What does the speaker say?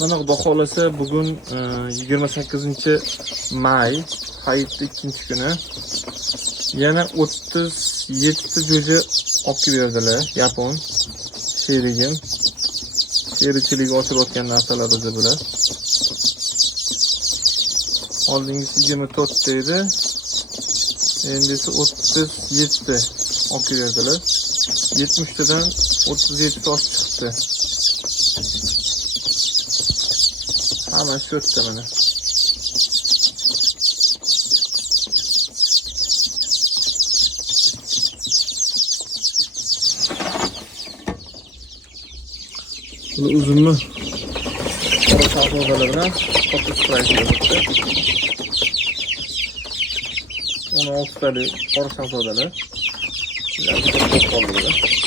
Mana baholasa bugun 28-may, hayitning ikkinchi kuni. Yana 37 ta jo'ja olib berdilar, yapon sherigim. Sherikchilik ochirayotgan narsalar o'zi bular. Oldingisi 24 ta edi. Endi esa 37 ta olib berdilar. 70 tadan 37 ta oshib chiqdi. Hamma shu yerda mana. Buni uzunmi? Qora savdolar bilan fokus qilishdi. 16 talik qora savdolar. Ularga to'p qoldi.